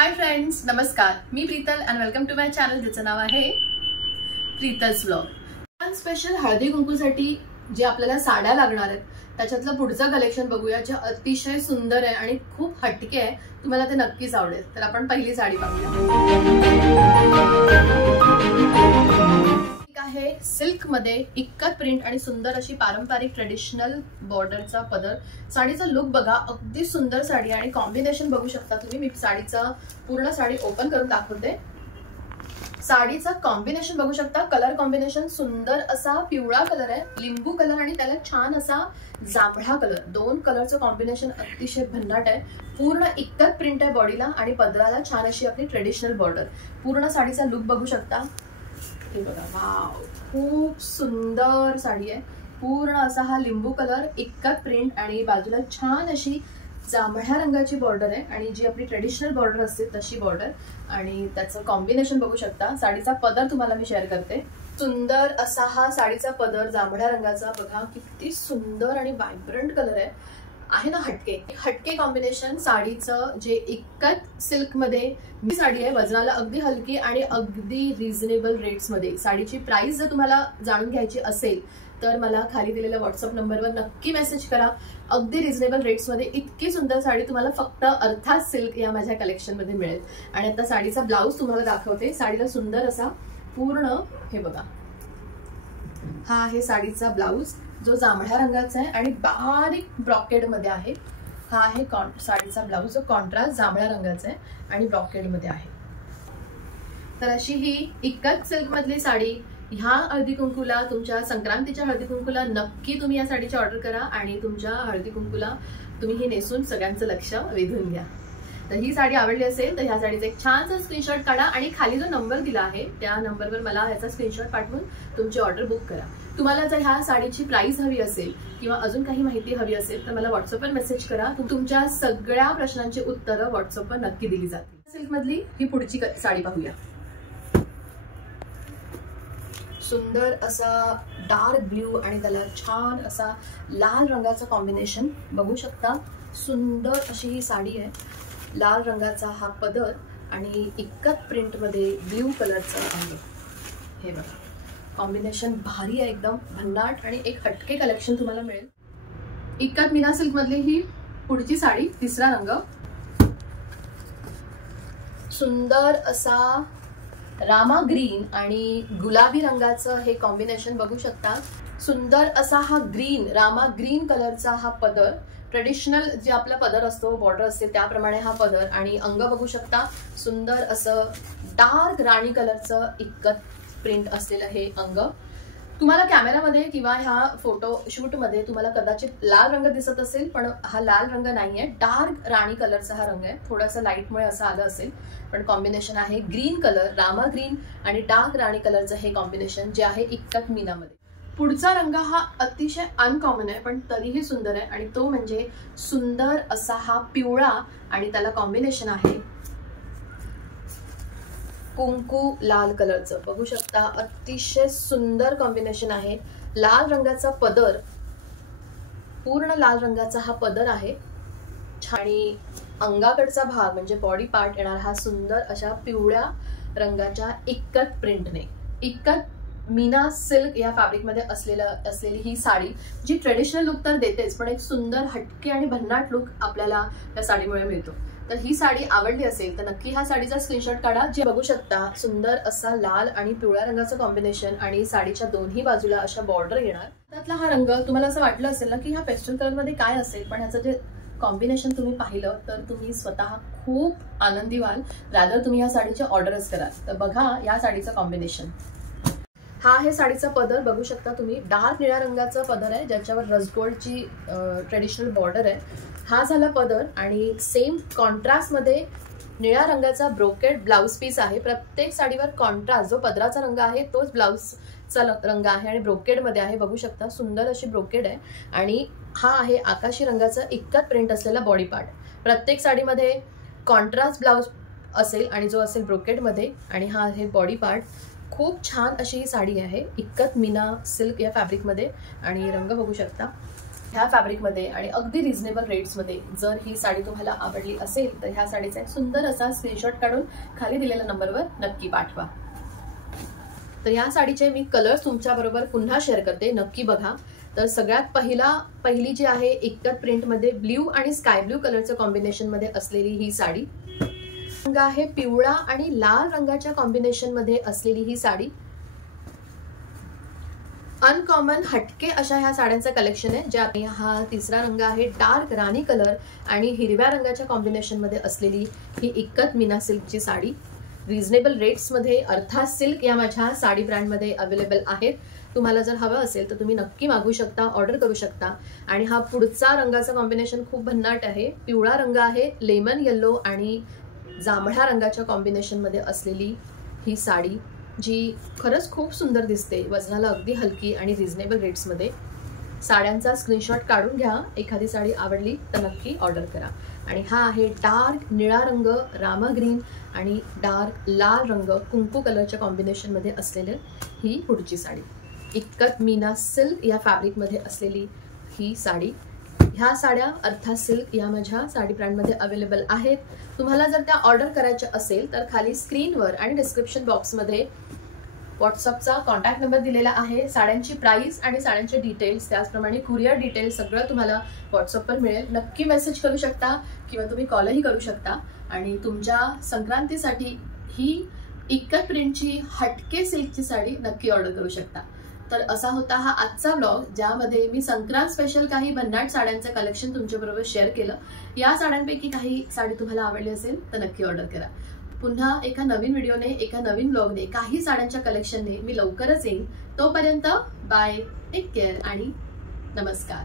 हाय friends, नमस्कार. मी Preetal and welcome to my channel, ज्याचं नाव आहे प्रीतल्स व्लॉग. स्पेशल हळदी कुंकूसाठी जे आपल्याला साड्या लागणार आहेत त्याच्यातलं पुढचं कलेक्शन बघूया, जे अतिशय सुंदर आहे आणि खूप हटके आहे. तुम्हाला ते नक्कीच आवडेल. तर आपण पहिली साडी पाहूया. आहे सिल्क मध्ये इक्कत प्रिंट आणि सुंदर अशी पारंपरिक ट्रेडिशनल बॉर्डरचा पदर. साडीचा लुक बघा, अगदी सुंदर साडी आणि कॉम्बिनेशन बघू शकता तुम्ही. मी साडीचा पूर्ण साडी ओपन करून दाखवते. साडीचा कॉम्बिनेशन बघू शकता. कलर कॉम्बिनेशन सुंदर असा पिवळा कलर आहे, लिंबू कलर आणि त्याला छान असा जांभळा कलर. दोन कलरचं कॉम्बिनेशन अतिशय भन्नाट आहे. पूर्ण इक्कत प्रिंट आहे बॉडीला आणि पदराला छान अशी आपली ट्रेडिशनल बॉर्डर. पूर्ण साडीचा लुक बघू शकता. हे बघा, वाव, खूप सुंदर साडी आहे. पूर्ण असा हा लिंबू कलर, इक्कत प्रिंट आणि बाजूला छान अशी जांभळ्या रंगाची बॉर्डर आहे आणि जी आपली ट्रेडिशनल बॉर्डर असते तशी बॉर्डर. आणि त्याचं कॉम्बिनेशन बघू शकता. साडीचा पदर तुम्हाला मी शेअर करते. सुंदर असा हा साडीचा पदर जांभळ्या रंगाचा. बघा किती सुंदर आणि व्हायब्रंट कलर आहे ना. हटके कॉम्बिनेशन साडीचं, जे इक्कत सिल्क मध्ये मी साडी आहे. वजनाला अगदी हलकी आणि अगदी रिझनेबल रेट्स मध्ये. साडीची प्राइस जर तुम्हाला जाणून घ्यायची असेल तर मला खाली दिलेल्या व्हॉट्सअप नंबरवर नक्की मेसेज करा. अगदी रिझनेबल रेट्स मध्ये इतकी सुंदर साडी तुम्हाला फक्त अर्थात सिल्क या माझ्या कलेक्शन मध्ये मिळेल. आणि आता साडीचा ब्लाऊज तुम्हाला दाखवते. साडीला सुंदर असा पूर्ण, हे बघा, हा आहे साडीचा ब्लाऊज, जो जांभळ्या रंगाचा आहे आणि बारीक ब्रॉकेड मध्ये आहे. हा आहे साडीचा ब्लाऊज, जो कॉन्ट्रास्ट जांभळ्या रंगाचा आहे आणि ब्रॉकेड मध्ये आहे. तर अशी ही इक्कत सिल्क मधली साडी ह्या हळदी कुंकूला, तुमच्या संक्रांतीच्या हळदी कुंकूला नक्की तुम्ही या साडीची ऑर्डर करा आणि तुमच्या हळदी कुंकूला तुम्ही ही नेसून सगळ्यांचं लक्ष वेधून घ्या. तर ही साडी आवडली असेल तर ह्या साडीचा एक छानसा स्क्रीनशॉट काढा आणि खाली जो नंबर दिला आहे त्या नंबरवर मला याचा स्क्रीनशॉट पाठवून तुमची ऑर्डर बुक करा. तुम्हाला जर ह्या साडीची प्राइस हवी असेल किंवा अजून काही माहिती हवी असेल तर मला व्हॉट्सअपवर मेसेज करा. तुमच्या सगळ्या प्रश्नांची उत्तरं व्हॉट्सअपवर नक्की दिली जातील. सिल्क मधली ही पुढची साडी पाहूया. सुंदर असा डार्क ब्ल्यू आणि त्याला छान असा लाल रंगाचा कॉम्बिनेशन बघू शकता. सुंदर अशी ही साडी आहे. लाल रंगाचा हा पदर आणि इक्कत प्रिंट मध्ये ब्ल्यू कलरचा आहे. हे बघा, कॉम्बिनेशन भारी आहे, एकदम भन्नाट आणि एक हटके कलेक्शन तुम्हाला मिळेल. इक्कत मीना सिल्क मधली ही पुढची साडी, तिसरा रंग. सुंदर असा रामा ग्रीन आणि गुलाबी रंगाचं हे कॉम्बिनेशन बघू शकता. सुंदर असा हा ग्रीन, रामा ग्रीन कलरचा हा पदर. ट्रेडिशनल जे आपला पदर असतो, बॉर्डर असते त्याप्रमाणे हा पदर आणि अंग बघू शकता. सुंदर असं डार्क राणी कलरचं इक्कत प्रिंट असलेलं हे अंग. तुम्हाला कॅमेरामध्ये किंवा ह्या फोटो शूटमध्ये तुम्हाला कदाचित लाल रंग दिसत असेल, पण हा लाल रंग नाहीये. डार्क राणी कलरचा हा रंग आहे. थोडासा लाईटमुळे असं आलं असेल, पण कॉम्बिनेशन आहे ग्रीन कलर, रामा ग्रीन आणि डार्क राणी कलरचं हे कॉम्बिनेशन जे आहे इक्कत मीनामध्ये. पुढचा रंग हा अतिशय अनकॉमन आहे पण तरीही सुंदर आहे आणि तो म्हणजे सुंदर असा हा पिवळा आणि त्याला कॉम्बिनेशन आहे कुंकू लाल कलरचं. बघू शकता, अतिशय सुंदर कॉम्बिनेशन आहे. लाल रंगाचा पदर, पूर्ण लाल रंगाचा हा पदर आहे. आणि अंगाकडचा भाग म्हणजे बॉडी पार्ट येणार हा सुंदर अशा पिवळ्या रंगाच्या इक्कत प्रिंटने. इक्कत मीना सिल्क या फॅब्रिक मध्ये असलेली ही साडी, जी ट्रेडिशनल लुक तर देतेच पण एक सुंदर हटके आणि भन्नाट लुक आपल्याला या साडीमुळे मिळतो. तर ही साडी आवडली असेल तर नक्की ह्या साडीचा स्क्रीनशॉट काढा. जे बघू शकता, सुंदर असा लाल आणि पिवळ्या रंगाचं कॉम्बिनेशन आणि साडीच्या दोन्ही बाजूला अशा बॉर्डर येणार. त्यातला हा रंग तुम्हाला असं वाटलं असेल ना की हा पेस्टल कलर मध्ये काय असेल, पण ह्याचं जे कॉम्बिनेशन तुम्ही पाहिलं तर तुम्ही स्वतः खूप आनंदी व्हाल. रादर तुम्ही ह्या साडीची ऑर्डरच करा. तर बघा या साडीचं कॉम्बिनेशन. हा आहे साडीचा पदर, बघू शकता तुम्ही. डार्क निळ्या रंगाचा पदर आहे ज्याच्यावर रसगोल्डची ट्रेडिशनल बॉर्डर आहे. हा झाला पदर आणि सेम कॉन्ट्रास्ट मध्ये निळ्या रंगाचा ब्रोकेड ब्लाउज पीस आहे. प्रत्येक साडीवर कॉन्ट्रास्ट जो पदराचा रंग आहे तोच ब्लाउजचा रंग आहे आणि ब्रोकेड मध्ये आहे. बघू शकता, सुंदर अशी ब्रोकेड आहे. आणि हा आहे आकाशी रंगाचा इक्कत प्रिंट असलेला बॉडी पार्ट. प्रत्येक साडीमध्ये कॉन्ट्रास्ट ब्लाउज असेल आणि जो असेल ब्रोकेड मध्ये. आणि हा आहे बॉडी पार्ट. खूप छान अशी ही साडी आहे इक्कत मीना सिल्क या फॅब्रिक मध्ये आणि रंग बघू शकता. ह्या फॅब्रिकमध्ये आणि अगदी रिझनेबल रेट्समध्ये जर ही साडी तुम्हाला आवडली असेल तर ह्या साडीचा एक सुंदर असा स्क्रीनशॉट काढून खाली दिलेल्या नंबरवर नक्की पाठवा. तर ह्या साडीचे मी कलर्स तुमच्याबरोबर पुन्हा शेअर करते, नक्की बघा. तर सगळ्यात पहिली जी आहे इक्कत प्रिंटमध्ये ब्ल्यू आणि स्काय ब्ल्यू कलरच्या कॉम्बिनेशनमध्ये असलेली ही साडी. रंग आहे पिवळा आणि लाल रंगाच्या कॉम्बिनेशनमध्ये असलेली ही साडी. अनकॉमन हटके अशा ह्या साड्यांचं कलेक्शन आहे. ज्यात हा तिसरा रंग आहे डार्क राणी कलर आणि हिरव्या रंगाच्या कॉम्बिनेशनमध्ये असलेली ही इक्कत मीना सिल्कची साडी. रिझनेबल रेट्समध्ये अर्था सिल्क या माझ्या साडी ब्रँडमध्ये अवेलेबल आहेत. तुम्हाला जर हवं असेल तर तुम्ही नक्की मागू शकता, ऑर्डर करू शकता. आणि हा पुढचा रंगाचा कॉम्बिनेशन खूप भन्नाट आहे. पिवळा रंग आहे, लेमन येल्लो आणि जांभळ्या रंगाच्या कॉम्बिनेशनमध्ये असलेली ही साडी, जी खरंच खूप सुंदर दिसते, वजनाला अगदी हलकी आणि रिझनेबल रेट्समध्ये. साड्यांचा स्क्रीनशॉट काढून घ्या. एखादी साडी आवडली तर नक्की ऑर्डर करा. आणि हा आहे डार्क निळा रंग, रामा ग्रीन आणि डार्क लाल रंग कुंकू कलरच्या कॉम्बिनेशनमध्ये असलेली ही पुढची साडी. इक्कत मीना सिल्क या फॅब्रिकमध्ये असलेली ही साडी. ह्या साड्या अर्था सिल्क या माझ्या साडी ब्रँडमध्ये अवेलेबल आहेत. तुम्हाला जर त्या ऑर्डर करायच्या असेल तर खाली स्क्रीनवर आणि डिस्क्रिप्शन बॉक्समध्ये व्हॉट्सअपचा कॉन्टॅक्ट नंबर दिलेला आहे. साड्यांची प्राइस आणि साड्यांचे डिटेल्स, त्याचप्रमाणे कुरिअर डिटेल्स सगळं तुम्हाला व्हॉट्सअपवर मिळेल. नक्की मेसेज करू शकता किंवा तुम्ही कॉलही करू शकता. आणि तुमच्या संक्रांतीसाठी ही इक्कत प्रिंटची हटके सिल्कची साडी नक्की ऑर्डर करू शकता. तर असा होता हा आजचा व्लॉग, ज्यामध्ये मी संक्रांत स्पेशल काही भन्नाट साड्यांचं कलेक्शन तुमच्याबरोबर शेअर केलं. या साड्यांपैकी काही साडी तुम्हाला आवडली असेल तर नक्की ऑर्डर करा. पुन्हा एका नवीन व्हिडिओने, एका नवीन व्लॉगने, काही साड्यांच्या कलेक्शनने मी लवकरच येईन. तोपर्यंत बाय, टेक केअर आणि नमस्कार.